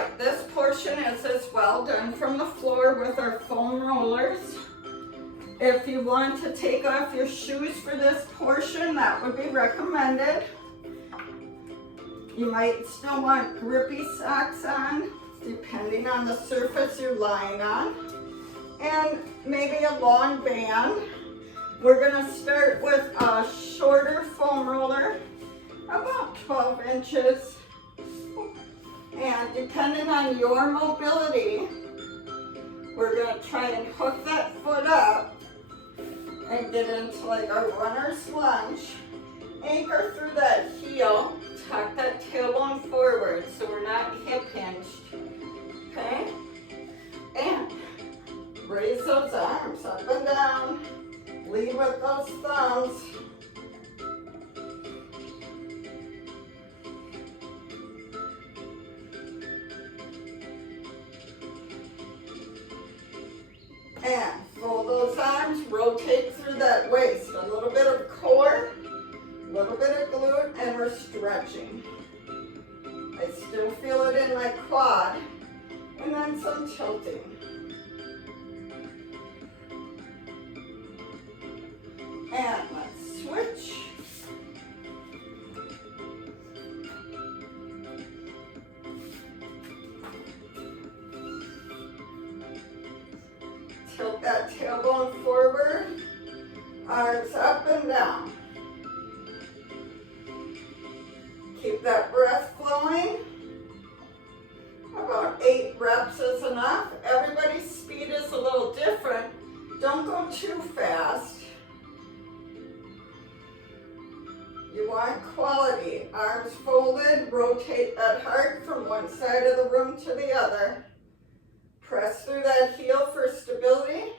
right, this portion is as well done from the floor with our foam rollers. If you want to take off your shoes for this portion, that would be recommended. You might still want grippy socks on, depending on the surface you're lying on. And maybe a long band. We're gonna start with a shorter foam roller, about 12 inches. And depending on your mobility, we're gonna try and hook that foot up and get into like our runner's lunge. Anchor through that heel, tuck that tailbone forward so we're not hip hinged, okay? And raise those arms up and down. Lead with those thumbs. And fold those arms, rotate through that waist. A little bit of core, a little bit of glute, and we're stretching. I still feel it in my quad, and then some tilting. And let's switch. Tilt that tailbone forward, arms up and down. Keep that breath flowing. About 8 reps is enough. Everybody's speed is a little different. Don't go too fast. You want quality. Arms folded, rotate that heart from one side of the room to the other. Press through that heel for stability.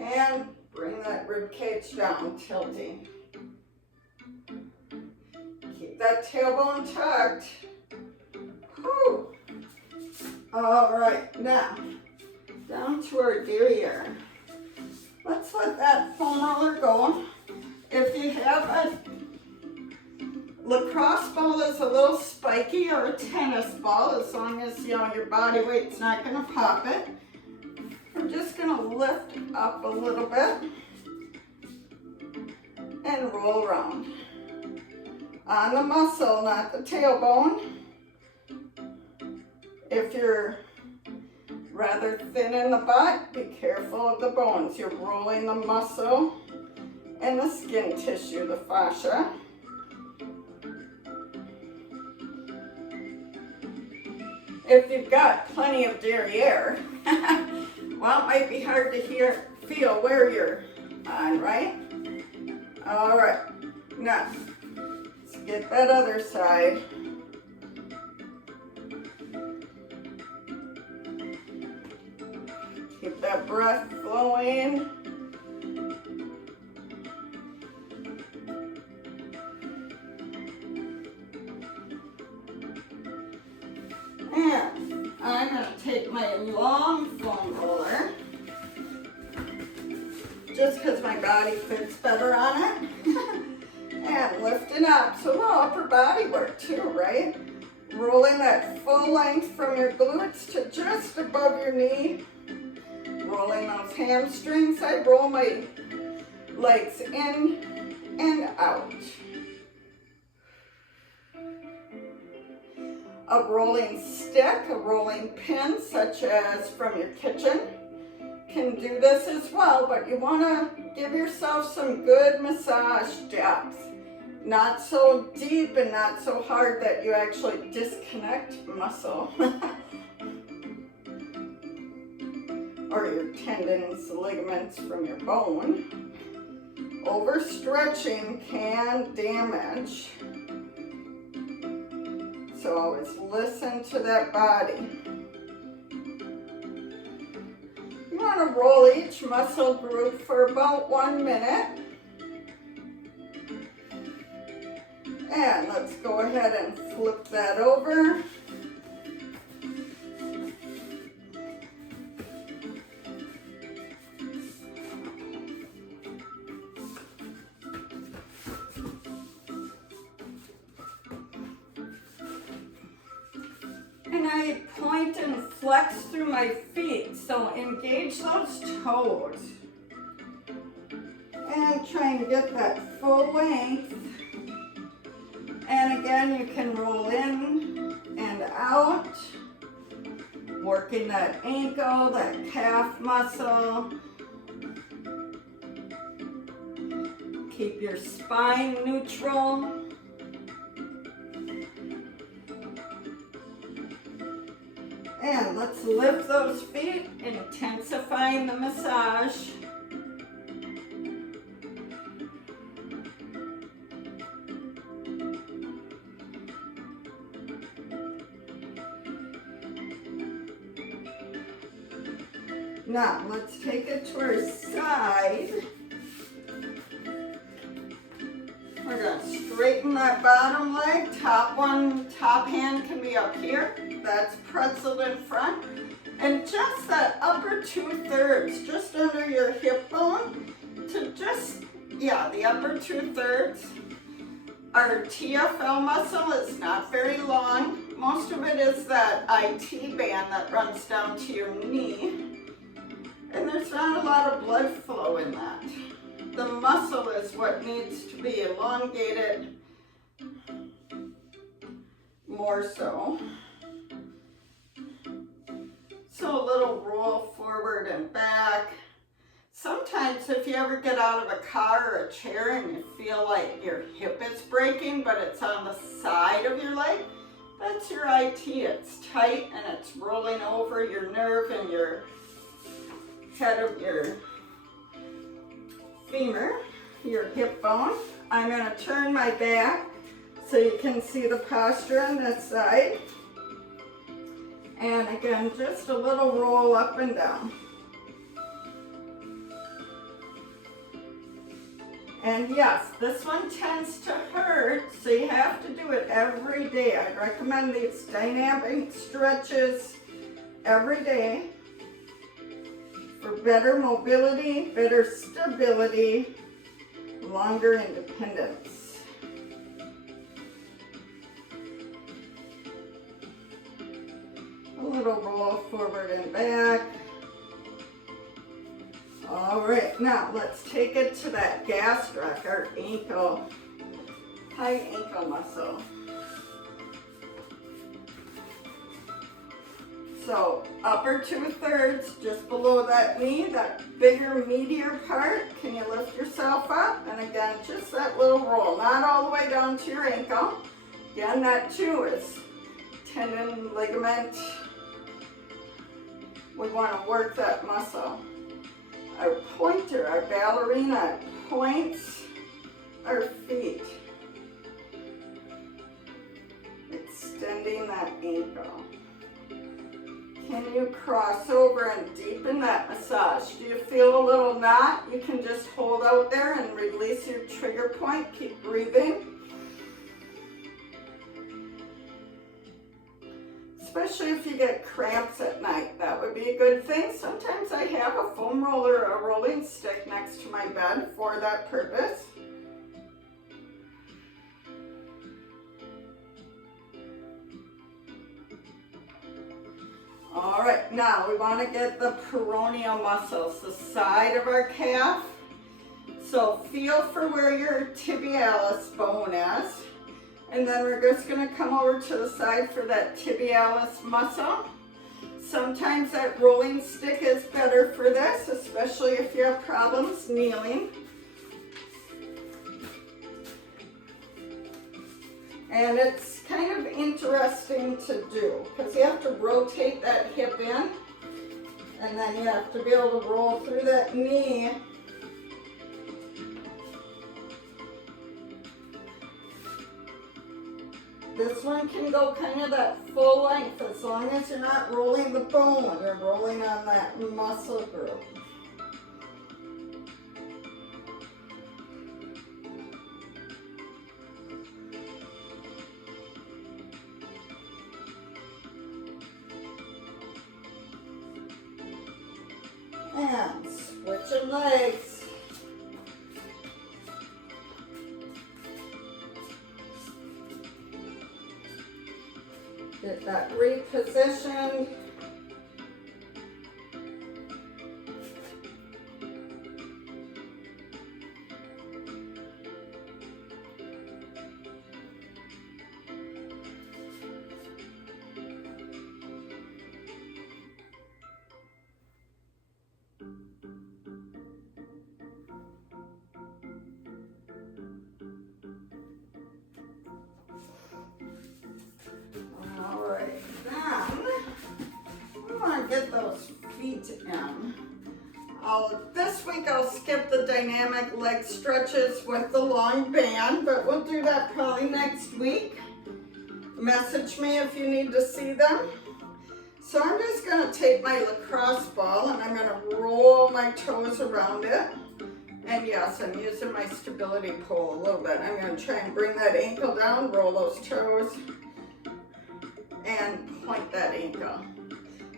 And bring that rib cage down, tilting. Keep that tailbone tucked. Whew. All right, now, down to our derriere. Let's let that foam roller go. If you have a lacrosse ball that's a little spiky or a tennis ball, as long as you know your body weight's not gonna pop it, we're just gonna lift up a little bit and roll around. On the muscle, not the tailbone. If you're rather thin in the butt, be careful of the bones. You're rolling the muscle and the skin tissue, the fascia. If you've got plenty of derriere, well, it might be hard to feel where you're on, right? All right, now, let's get that other side. Keep that breath flowing. And I'm going to take my long foam roller, just because my body fits better on it, and lift it up. So a little upper body work too, right? Rolling that full length from your glutes to just above your knee. Rolling those hamstrings. I roll my legs in and out. A rolling stick, a rolling pin, such as from your kitchen, can do this as well, but you want to give yourself some good massage depth. Not so deep and not so hard that you actually disconnect muscle. Or your tendons, ligaments from your bone. Overstretching can damage. So always listen to that body. You want to roll each muscle group for about 1 minute. And let's go ahead and flip that over. And I flex through my feet, so engage those toes. And try and get that full length. And again, you can roll in and out, working that ankle, that calf muscle. Keep your spine neutral. And let's lift those feet, intensifying the massage. Now, let's take it to our side. We're gonna straighten that bottom leg. Top hand can be up here. That's pretzeled in front. And just that upper 2/3, just under your hip bone, to just, yeah, the upper 2/3. Our TFL muscle is not very long. Most of it is that IT band that runs down to your knee. And there's not a lot of blood flow in that. The muscle is what needs to be elongated more so. So a little roll forward and back. Sometimes if you ever get out of a car or a chair and you feel like your hip is breaking, but it's on the side of your leg, that's your IT. It's tight and it's rolling over your nerve and your head of your femur, your hip bone. I'm going to turn my back so you can see the posture on this side. And again, just a little roll up and down. And yes, this one tends to hurt, so you have to do it every day. I recommend these dynamic stretches every day for better mobility, better stability, longer independence. A little roll forward and back. All right, now let's take it to that gastroc, our ankle, high ankle muscle. So upper 2/3, just below that knee, that bigger, meatier part. Can you lift yourself up? And again, just that little roll, not all the way down to your ankle. Again, that too is tendon, ligament. We want to work that muscle. Our pointer, our ballerina points our feet. Extending that ankle. Can you cross over and deepen that massage? Do you feel a little knot? You can just hold out there and release your trigger point. Keep breathing. Especially if you get cramps at night, that would be a good thing. Sometimes I have a foam roller or a rolling stick next to my bed for that purpose. All right, now we want to get the peroneal muscles, the side of our calf. So feel for where your tibialis bone is. And then we're just going to come over to the side for that tibialis muscle. Sometimes that rolling stick is better for this, especially if you have problems kneeling. And it's kind of interesting to do because you have to rotate that hip in and then you have to be able to roll through that knee. This one can go kind of that full length as long as you're not rolling the bone, you're rolling on that muscle group. And switching legs. Get that repositioned. So this week I'll skip the dynamic leg stretches with the long band, but we'll do that probably next week. Message me if you need to see them. So I'm just gonna take my lacrosse ball and I'm gonna roll my toes around it. And yes, I'm using my stability pole a little bit. I'm gonna try and bring that ankle down, roll those toes, and point that ankle.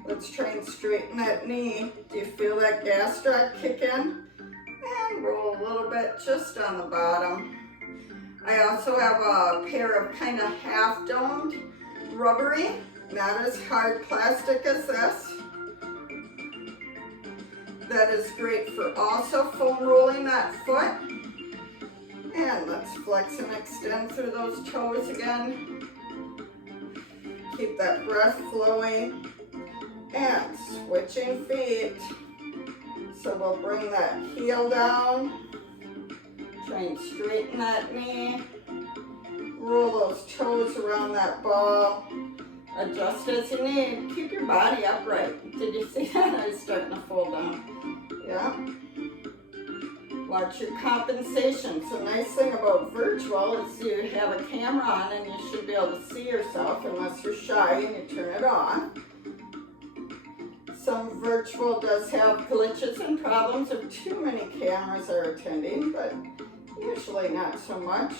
Let's try and straighten that knee. Do you feel that gastroc kick in? And roll a little bit just on the bottom. I also have a pair of kind of half-domed, rubbery, not as hard plastic as this. That is great for also foam rolling that foot. And let's flex and extend through those toes again. Keep that breath flowing. And switching feet. So we'll bring that heel down. Try and straighten that knee. Roll those toes around that ball. Adjust as you need. Keep your body upright. Did you see that? It's starting to fold down. Yeah. Watch your compensation. So nice thing about virtual is you have a camera on and you should be able to see yourself unless you're shy and you turn it on. Some virtual does have glitches and problems if too many cameras are attending, but usually not so much.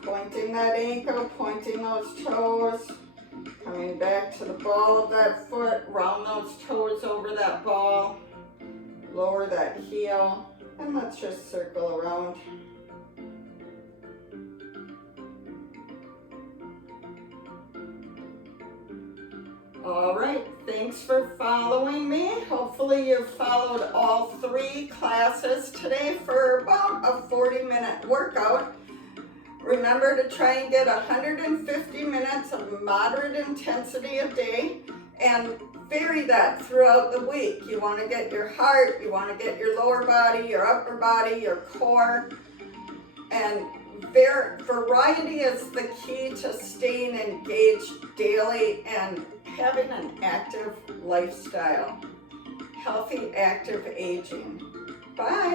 Pointing that ankle, pointing those toes, coming back to the ball of that foot, round those toes over that ball, lower that heel, and let's just circle around. All right, thanks for following me. Hopefully you've followed all 3 classes today for about a 40-minute workout. Remember to try and get 150 minutes of moderate intensity a day and vary that throughout the week. You want to get your heart, you want to get your lower body, your upper body, your core, and variety is the key to staying engaged daily and having an active lifestyle. Healthy, active aging. Bye.